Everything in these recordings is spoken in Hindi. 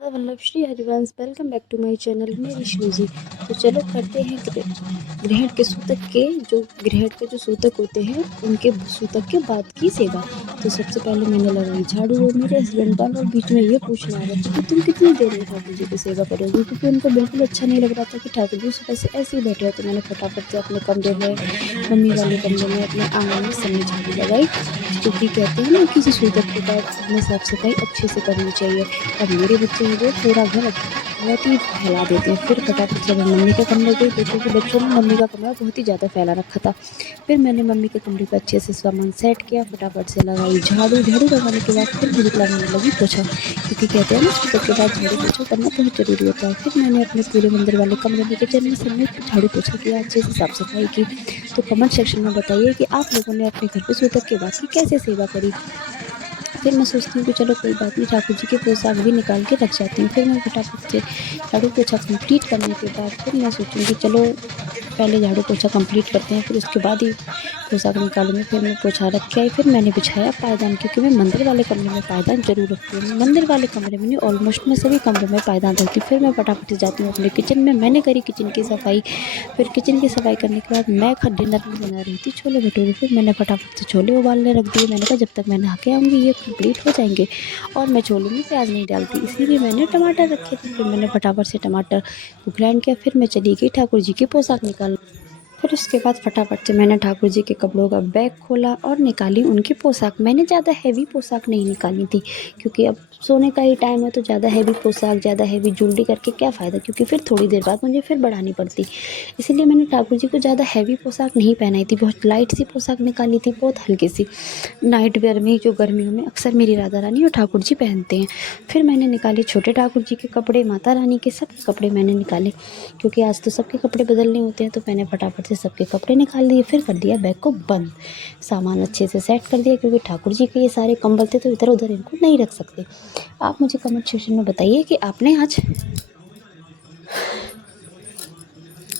Radha Vallabh Shri Harivansh. Welcome back to my channel मेरी श्रीजी। तो चलो करते हैं ग्रहण के सूतक होते हैं उनके सूतक के बाद की सेवा। तो सबसे पहले मैंने लगाई झाड़ू और मेरे हस्बैंड बार बार बीच में ये पूछने आ रहे थे कि तुम कितनी देर में ठाकुर जी की सेवा करोगी, क्योंकि उनको बिल्कुल अच्छा नहीं लग रहा था कि ठाकुर जी सुबह से ऐसे ही बैठे हो। तो मैंने फटाफट से अपने कमरे में, मम्मी वाले कमरे में, अपने आंगन में सब में झाड़ू लगाई, क्योंकि कहते हैं ना किसी सूतक के बाद हमें साफ सफाई अच्छे से करनी चाहिए। अब मेरे बच्चे हैं जो पूरा घर बहुत ही फैला देते हैं। फिर फटाफट से मैं मम्मी के कमरे गई, देखो कि बच्चों ने मम्मी का कमरा बहुत ही ज़्यादा फैला रखा था। फिर मैंने मम्मी के कमरे को अच्छे से सामान सेट किया, फटाफट से लगाई झाड़ू। झाड़ू लगाने के बाद फिर मुझे लगाने लगी पोछा, क्योंकि कहते हैं ना सूतक के बाद झाड़ू पोछा करना बहुत ज़रूरी होता है। फिर मैंने अपने पूरे मंदिर वाले कमरे में, किचन में, सब में झाड़ू पोछा किया, अच्छे से साफ सफाई की। तो कमेंट सेक्शन में बताइए कि आप लोगों ने अपने घर पे सूतक के बाद की कैसे सेवा करी। फिर मैं सोचती हूँ कि चलो कोई बात नहीं, ठाकुर जी की पोशाक भी निकाल के रख जाती हूँ। फिर मैं फटाफट से झाड़ू पोछा कंप्लीट करने के बाद फिर मैं सोचूँगी चलो पहले झाड़ू पोछा कंप्लीट करते हैं, फिर उसके बाद ही पोशाक निकालूंगी। फिर मैं पोछा रख के आई, फिर मैंने बिछाया पायदान, क्योंकि मैं मंदिर वाले कमरे में पायदान जरूर रखती हूँ। मंदिर वाले कमरे में नहीं, ऑलमोस्ट मैं सभी कमरों में पायदान रखती हूँ। फिर मैं फटाफट से जाती हूँ अपने किचन में, मैंने करी किचन की सफाई। फिर किचन की सफाई करने के बाद मैं डिनर में बना रही थी छोले भटूरे। फिर मैंने फटाफट से छोले उबालने रख दिए। मैंने कहा जब तक मैं नहा के आऊँगी ये कंप्लीट हो जाएंगे। और मैं छोले में प्याज नहीं डालती, इसीलिए मैंने टमाटर रखे थे। फिर मैंने फटाफट से टमाटर को ग्राइंड किया। फिर मैं चली गई ठाकुर जी की पोशाक निकालने। फिर उसके बाद फटाफट से मैंने ठाकुर जी के कपड़ों का बैग खोला और निकाली उनकी पोशाक। मैंने ज़्यादा हैवी पोशाक नहीं निकाली थी, क्योंकि अब सोने का ही टाइम है, तो ज़्यादा हैवी पोशाक, ज़्यादा हैवी ज्वेलरी करके क्या फ़ायदा, क्योंकि फिर थोड़ी देर बाद मुझे फिर बढ़ानी पड़ती। इसीलिए मैंने ठाकुर जी को ज़्यादा हैवी पोशाक नहीं पहनाई थी, बहुत लाइट सी पोशाक निकाली थी, बहुत हल्की सी नाइट वेयर में, जो गर्मियों में अक्सर मेरी राधा रानी और ठाकुर जी पहनते हैं। फिर मैंने निकाले छोटे ठाकुर जी के कपड़े, माता रानी के सब कपड़े मैंने निकाले, क्योंकि आज तो सबके कपड़े बदलने होते हैं। तो मैंने फटाफट से सबके कपड़े निकाल दिए। फिर कर दिया बैग को बंद, सामान अच्छे से सेट कर दिया, क्योंकि ठाकुर जी के ये सारे कंबल थे तो इधर उधर इनको नहीं रख सकते। आप मुझे कमेंट सेक्शन में बताइए कि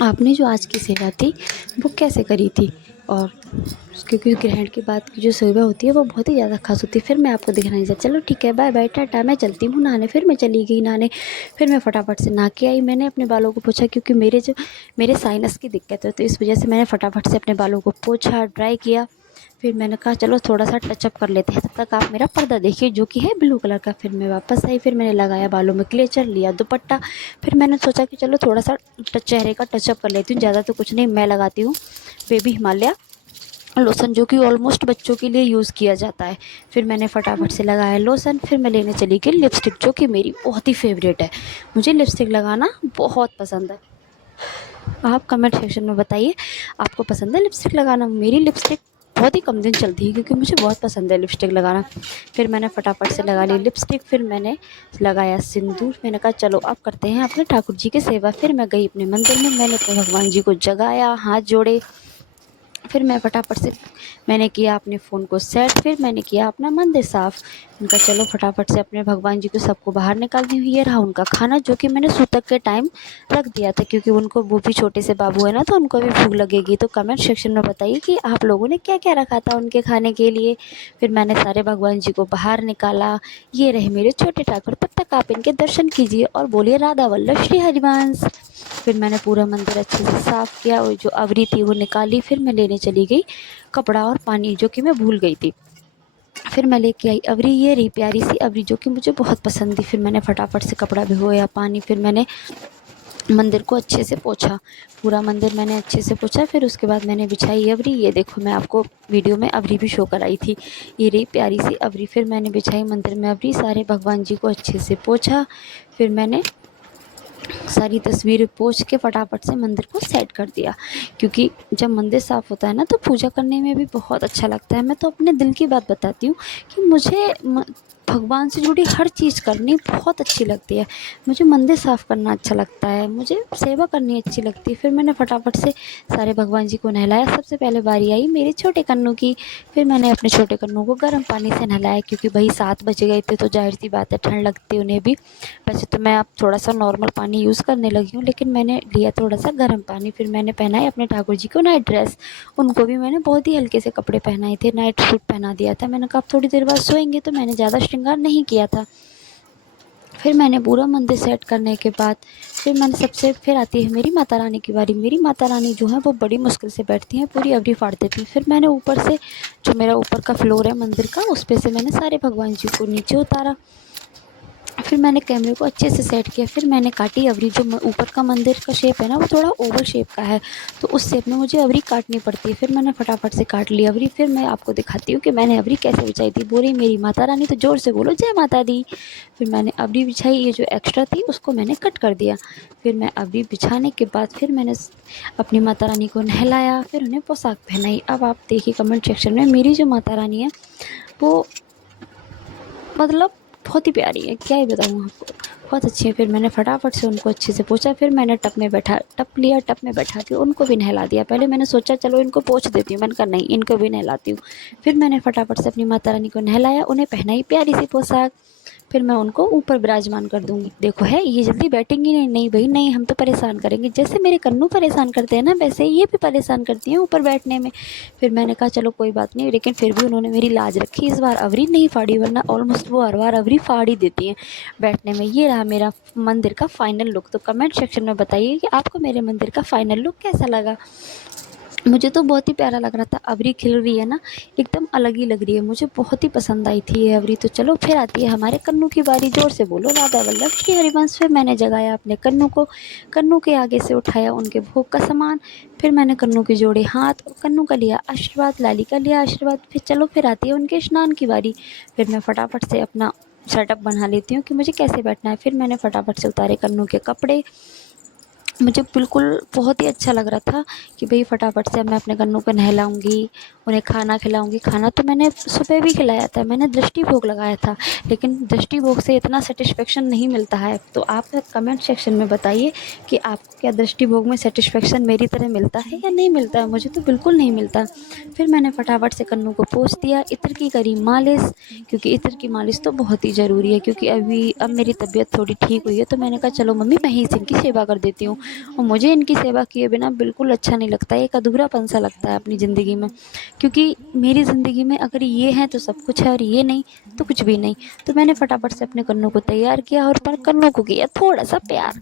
आपने जो आज की सेवा थी वो कैसे करी थी। और क्योंकि ग्रहण के बाद की जो सेवा होती है वो बहुत ही ज़्यादा खास होती है। फिर मैं आपको दिखाने जा, चलो ठीक है, बाय बाय, टाटा, मैं चलती हूँ नहाने। फिर मैं चली गई नहाने। फिर मैं फटाफट से नहा के आई। मैंने अपने बालों को पोंछा, क्योंकि मेरे साइनस की दिक्कत है, तो इस वजह से मैंने फटाफट से अपने बालों को पोंछा, ड्राई किया। फिर मैंने कहा चलो थोड़ा सा टचअप कर लेते हैं, तब तक आप मेरा पर्दा देखिए जो कि है ब्लू कलर का। फिर मैं वापस आई। फिर मैंने लगाया बालों में क्लेचर, लिया दुपट्टा। फिर मैंने सोचा कि चलो थोड़ा सा चेहरे का टचअप कर लेती हूँ, ज़्यादा तो कुछ नहीं, मैं लगाती हूँ बेबी हिमालय लोशन, जो कि ऑलमोस्ट बच्चों के लिए यूज़ किया जाता है। फिर मैंने फटाफट से लगाया लोशन। फिर मैं लेने चली गई लिपस्टिक, जो कि मेरी बहुत ही फेवरेट है। मुझे लिपस्टिक लगाना बहुत पसंद है। आप कमेंट सेक्शन में बताइए आपको पसंद है लिपस्टिक लगाना। मेरी लिपस्टिक बहुत ही कम दिन चलती है, क्योंकि मुझे बहुत पसंद है लिपस्टिक लगाना। फिर मैंने फटाफट से लगा ली लिपस्टिक। फिर मैंने लगाया सिंदूर। मैंने कहा चलो अब करते हैं अपने ठाकुर जी की सेवा। फिर मैं गई अपने मंदिर में, मैंने अपने भगवान जी को जगाया, हाथ जोड़े। फिर मैं फटाफट से मैंने किया अपने फ़ोन को सेट। फिर मैंने किया अपना मंदिर साफ़। उनका चलो फटाफट से अपने भगवान जी को सबको बाहर निकालती हूँ। ये रहा उनका खाना, जो कि मैंने सूतक के टाइम रख दिया था, क्योंकि उनको, वो भी छोटे से बाबू है ना, तो उनको भी भूख लगेगी। तो कमेंट सेक्शन में बताइए कि आप लोगों ने क्या क्या रखा था उनके खाने के लिए। फिर मैंने सारे भगवान जी को बाहर निकाला। ये रहे मेरे छोटे ठाकुर। तब तक आप इनके दर्शन कीजिए और बोलिए राधा वल्लभ श्री हरिवंश। फिर मैंने पूरा मंदिर अच्छे से साफ़ किया और जो अवरी थी वो निकाली। फिर मैं लेने चली गई कपड़ा और पानी, जो कि मैं भूल गई थी। फिर मैं लेके आई अवरी, ये रही प्यारी सी अवरी, जो कि मुझे बहुत पसंद थी। फिर मैंने फटाफट से कपड़ा भिगोया, पानी, फिर मैंने मंदिर को अच्छे से पोंछा। पूरा मंदिर मैंने अच्छे से पोंछा। फिर उसके बाद मैंने बिछाई अवरी। ये देखो, मैं आपको वीडियो में अवरी भी शो कराई थी, ये रही प्यारी सी अवरी। फिर मैंने बिछाई मंदिर में अवरी, सारे भगवान जी को अच्छे से पोंछा। फिर मैंने सारी तस्वीरें पोंछ के फटाफट से मंदिर को सेट कर दिया, क्योंकि जब मंदिर साफ़ होता है ना, तो पूजा करने में भी बहुत अच्छा लगता है। मैं तो अपने दिल की बात बताती हूँ कि मुझे भगवान से जुड़ी हर चीज़ करनी बहुत अच्छी लगती है। मुझे मंदिर साफ़ करना अच्छा लगता है, मुझे सेवा करनी अच्छी लगती है। फिर मैंने फटाफट से सारे भगवान जी को नहलाया। सबसे पहले बारी आई मेरे छोटे कन्नू की। फिर मैंने अपने छोटे कन्नू को गर्म पानी से नहलाया, क्योंकि भाई 7 बज गए थे, तो जाहिर सी बात है ठंड लगती है उन्हें भी। वैसे तो मैं अब थोड़ा सा नॉर्मल पानी यूज़ करने लगी हूँ, लेकिन मैंने लिया थोड़ा सा गर्म पानी। फिर मैंने पहनाए अपने ठाकुर जी को नाइट ड्रेस। उनको भी मैंने बहुत ही हल्के से कपड़े पहनाए थे, नाइट सूट पहना दिया था। मैंने कहा अब थोड़ी देर बाद सोएंगे, तो मैंने ज़्यादा श्रृंगार नहीं किया था। फिर मैंने पूरा मंदिर सेट करने के बाद फिर आती है मेरी माता रानी की बारी। मेरी माता रानी जो है वो बड़ी मुश्किल से बैठती हैं, पूरी अवरी फाड़ देती हैं। फिर मैंने ऊपर से, जो मेरा ऊपर का फ्लोर है मंदिर का, उस पे से मैंने सारे भगवान जी को नीचे उतारा। फिर मैंने कैमरे को अच्छे से सेट किया। फिर मैंने काटी अवरी। जो ऊपर का मंदिर का शेप है ना, वो थोड़ा ओवल शेप का है, तो उस शेप में मुझे अवरी काटनी पड़ती है। फिर मैंने फटाफट से काट ली अवरी। फिर मैं आपको दिखाती हूँ कि मैंने अवरी कैसे बिछाई थी। बोली मेरी माता रानी, तो ज़ोर से बोलो जय माता दी। फिर मैंने अवरी बिछाई, ये जो एक्स्ट्रा थी उसको मैंने कट कर दिया। फिर मैं अवरी बिछाने के बाद फिर मैंने अपनी माता रानी को नहलाया, फिर उन्हें पोशाक पहनाई। अब आप देखिए कमेंट सेक्शन में, मेरी जो माता रानी है वो मतलब बहुत ही प्यारी है, क्या ही बताऊँ आपको, बहुत अच्छी है। फिर मैंने फटाफट से उनको अच्छे से पोंछा। फिर मैंने टप लिया, टप में बैठा के उनको भी नहला दिया। पहले मैंने सोचा चलो इनको पोंछ देती हूँ, मैंने कहा नहीं इनको भी नहलाती हूँ। फिर मैंने फटाफट से अपनी माता रानी को नहलाया, उन्हें पहनाई प्यारी सी पोशाक। फिर मैं उनको ऊपर विराजमान कर दूँगी। देखो है ये जल्दी बैठेंगी नहीं, नहीं भई नहीं, हम तो परेशान करेंगे। जैसे मेरे कन्नू परेशान करते हैं ना, वैसे ही ये भी परेशान करती हैं ऊपर बैठने में। फिर मैंने कहा चलो कोई बात नहीं, लेकिन फिर भी उन्होंने मेरी लाज रखी। इस बार अवरी नहीं फाड़ी, वरना ऑलमोस्ट वो हर बार अवरी फाड़ ही देती हैं बैठने में। ये रहा मेरा मंदिर का फाइनल लुक। तो कमेंट सेक्शन में बताइए कि आपको मेरे मंदिर का फाइनल लुक कैसा लगा। मुझे तो बहुत ही प्यारा लग रहा था। अवरी खिल रही है ना, एकदम अलग ही लग रही है, मुझे बहुत ही पसंद आई थी ये अवरी। तो चलो फिर आती है हमारे कन्नू की बारी। ज़ोर से बोलो राधा वल्लभ श्री हरिवंश। फिर मैंने जगाया अपने कन्नू को, कन्नू के आगे से उठाया उनके भोग का सामान। फिर मैंने कन्नू के जोड़े हाथ और कन्नू का लिया आशीर्वाद, लाली का लिया आशीर्वाद। फिर चलो फिर आती है उनके स्नान की बारी। फिर मैं फटाफट से अपना सेटअप बना लेती हूँ कि मुझे कैसे बैठना है। फिर मैंने फटाफट से उतारे कन्नू के कपड़े। मुझे बिल्कुल बहुत ही अच्छा लग रहा था कि भई फटाफट से मैं अपने कन्नू को नहलाऊँगी, उन्हें खाना खिलाऊँगी। खाना तो मैंने सुबह भी खिलाया था, मैंने दृष्टि भोग लगाया था, लेकिन दृष्टि भोग से इतना सैटिस्फैक्शन नहीं मिलता है। तो आप कमेंट सेक्शन में बताइए कि आपको क्या दृष्टि भोग में सैटिस्फैक्शन मेरी तरह मिलता है या नहीं मिलता है? मुझे तो बिल्कुल नहीं मिलता। फिर मैंने फटाफट से कन्नू को पोंछ दिया, इत्र की करी मालिश, क्योंकि इत्र की मालिश तो बहुत ही ज़रूरी है, क्योंकि अब मेरी तबीयत थोड़ी ठीक हुई है। तो मैंने कहा चलो मम्मी मैं ही से इनकी सेवा कर देती हूँ। और मुझे इनकी सेवा किए बिना बिल्कुल अच्छा नहीं लगता है, एक अधूरापन सा लगता है अपनी ज़िंदगी में, क्योंकि मेरी ज़िंदगी में अगर ये है तो सब कुछ है, और ये नहीं तो कुछ भी नहीं। तो मैंने फटाफट से अपने कन्नू को तैयार किया और पर कन्नू को किया थोड़ा सा प्यार।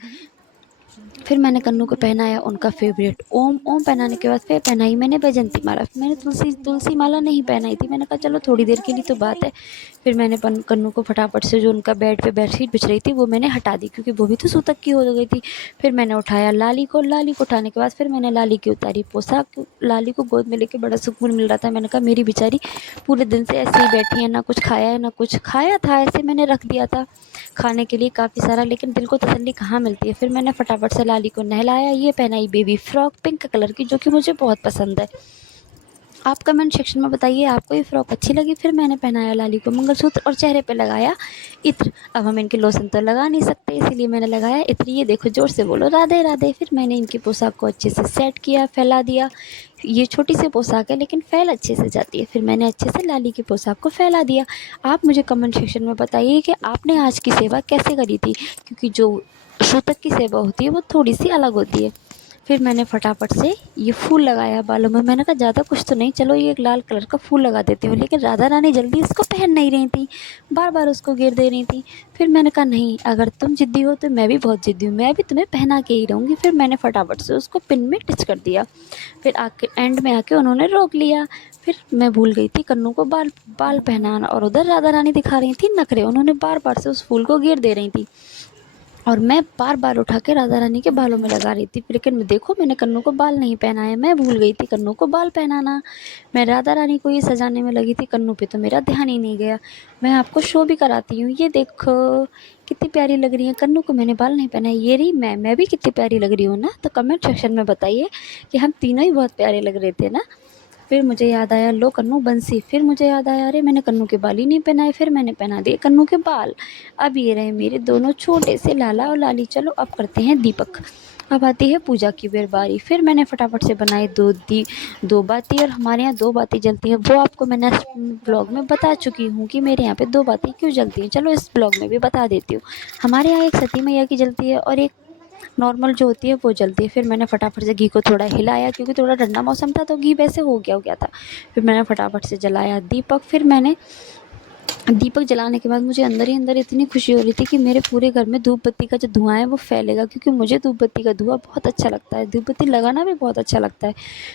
फिर मैंने कन्नू को पहनाया उनका फेवरेट ओम। ओम पहनाने के बाद फिर पहनाई मैंने वैजंती माला। मैंने तुलसी माला नहीं पहनाई थी, मैंने कहा चलो थोड़ी देर के लिए तो बात है। फिर मैंने कन्नू को फटाफट से, जो उनका बेड पे बेडशीट बिछ रही थी वो मैंने हटा दी, क्योंकि वो भी तो सूतक की हो गई थी। फिर मैंने उठाया लाली को। लाली को उठाने के बाद फिर मैंने लाली की उतारी पोशाक। लाली को गोद में लेके बड़ा सुकून मिल रहा था। मैंने कहा मेरी बेचारी पूरे दिन से ऐसे ही बैठी है, ना कुछ खाया है ना कुछ खाया था, ऐसे मैंने रख दिया था खाने के लिए काफ़ी सारा, लेकिन दिल को तसल्ली कहाँ मिलती है। फिर मैंने फटाफट से लाली को नहलाया, ये पहनाई बेबी फ्रॉक पिंक कलर की, जो कि मुझे बहुत पसंद है। आप कमेंट सेक्शन में बताइए आपको ये फ्रॉक अच्छी लगी। फिर मैंने पहनाया लाली को मंगलसूत्र और चेहरे पे लगाया इत्र। अब हम इनके लोशन तो लगा नहीं सकते, इसीलिए मैंने लगाया इत्र। ये देखो ज़ोर से बोलो राधे राधे। फिर मैंने इनकी पोशाक को अच्छे से सेट किया, फैला दिया। ये छोटी सी पोशाक है लेकिन फैल अच्छे से जाती है। फिर मैंने अच्छे से लाली की पोशाक को फैला दिया। आप मुझे कमेंट सेक्शन में बताइए कि आपने आज की सेवा कैसे करी थी, क्योंकि जो सूतक की सेवा होती है वो थोड़ी सी अलग होती है। फिर मैंने फटाफट से ये फूल लगाया बालों में। मैंने कहा ज़्यादा कुछ तो नहीं, चलो ये एक लाल कलर का फूल लगा देती हूँ, लेकिन राधा रानी जल्दी इसको पहन नहीं रही थी, बार बार उसको घेर दे रही थी। फिर मैंने कहा नहीं, अगर तुम ज़िद्दी हो तो मैं भी बहुत ज़िद्दी हूँ, मैं भी तुम्हें पहना के ही रहूँगी। फिर मैंने फटाफट से उसको पिन में टच कर दिया। फिर आके एंड में आके उन्होंने रोक लिया। फिर मैं भूल गई थी कन्नू को बाल बाल पहनाना, और उधर राधा रानी दिखा रही थी नखरे, उन्होंने बार बार से उस फूल को घेर दे रही थी, और मैं बार बार उठा के राधा रानी के बालों में लगा रही थी। लेकिन देखो मैंने कन्नू को बाल नहीं पहनाए, मैं भूल गई थी कन्नू को बाल पहनाना। मैं राधा रानी को ये सजाने में लगी थी, कन्नू पे तो मेरा ध्यान ही नहीं गया। मैं आपको शो भी कराती हूँ, ये देखो कितनी प्यारी लग रही है। कन्नू को मैंने बाल नहीं पहनाए, ये रही मैं भी कितनी प्यारी लग रही हूँ ना। तो कमेंट सेक्शन में बताइए कि हम तीनों ही बहुत प्यारे लग रहे थे ना। फिर मुझे याद आया लो कन्नू बंसी। फिर मुझे याद आया अरे मैंने कन्नू के बाल ही नहीं पहनाए। फिर मैंने पहना दिए कन्नू के बाल। अब ये रहे मेरे दोनों छोटे से लाला और लाली। चलो अब करते हैं दीपक। अब आती है पूजा की बारी। फिर मैंने फटाफट से बनाई दो बाती, और हमारे यहाँ दो बाती जलती है, वो आपको मैंने ब्लॉग में बता चुकी हूँ कि मेरे यहाँ पे दो बाती क्यों जलती हैं। चलो इस ब्लॉग में भी बता देती हूँ। हमारे यहाँ एक सती मैया की जलती है और एक नॉर्मल जो होती है वो जलती है। फिर मैंने फटाफट से घी को थोड़ा हिलाया, क्योंकि थोड़ा ठंडा मौसम था तो घी वैसे हो गया था। फिर मैंने फटाफट से जलाया दीपक। फिर मैंने दीपक जलाने के बाद मुझे अंदर ही अंदर इतनी खुशी हो रही थी कि मेरे पूरे घर में धूप बत्ती का जो धुआं है वो फैलेगा, क्योंकि मुझे धूप बत्ती का धुआं बहुत अच्छा लगता है, धूप बत्ती लगाना भी बहुत अच्छा लगता है।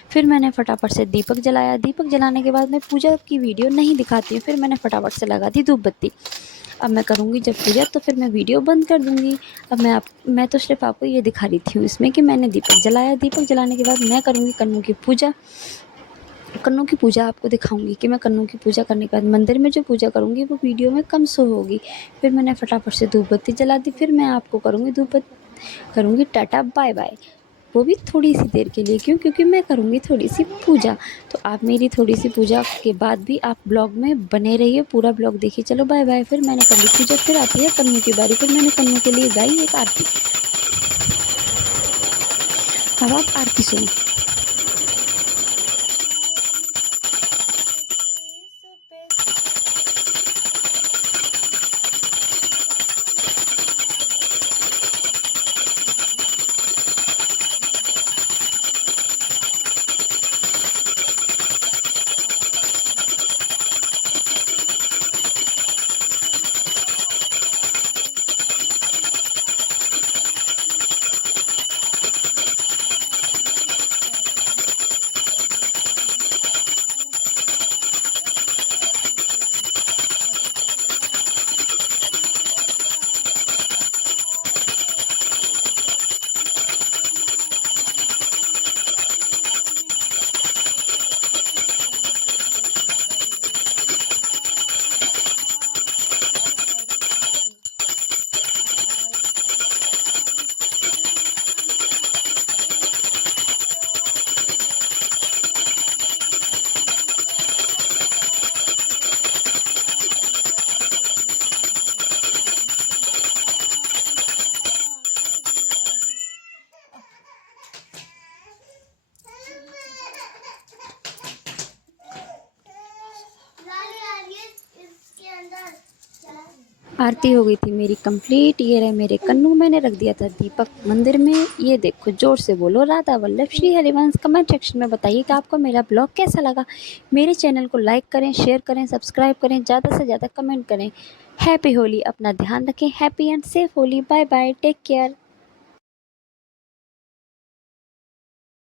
फिर मैंने फटाफट से दीपक जलाया। दीपक जलाने के बाद मैं पूजा की वीडियो नहीं दिखाती हूँ, फिर मैंने फटाफट से लगा दी धूप बत्ती। अब मैं करूँगी जब पूजा तो फिर मैं वीडियो बंद कर दूँगी। अब मैं तो सिर्फ़ आपको ये दिखा रही थी इसमें कि मैंने दीपक जलाया। दीपक जलाने के बाद मैं करूँगी कन्नू की पूजा। कन्नू की पूजा आपको दिखाऊँगी कि मैं कन्नू की पूजा करने के बाद मंदिर में जो पूजा करूँगी वो वीडियो में कम शो होगी। फिर मैंने फटाफट से धूप बत्ती जला दी। फिर मैं आपको करूँगी टाटा बाय बाय। वो भी थोड़ी-सी देर के लिए, क्यों? क्योंकि मैं करूँगी थोड़ी-सी पूजा। तो आप मेरी थोड़ी-सी पूजा के बाद भी आप ब्लॉग में बने रहिए, पूरा ब्लॉग देखिए। चलो बाय बाय। फिर मैंने कर ली पूजा, फिर आती है कन्नू की बारी। फिर मैंने कन्नू के लिए गाई एक आरती। अब आप आरती सुनो। आरती हो गई थी मेरी कंप्लीट। ये रहे मेरे कन्नू, मैंने रख दिया था दीपक मंदिर में। ये देखो, जोर से बोलो राधा वल्लभ श्री हरिवंश। कमेंट सेक्शन में बताइए कि आपको मेरा ब्लॉग कैसा लगा। मेरे चैनल को लाइक करें, शेयर करें, सब्सक्राइब करें, ज़्यादा से ज़्यादा कमेंट करें। हैप्पी होली। अपना ध्यान रखें। Happy and safe Holi. Bye bye. Take care.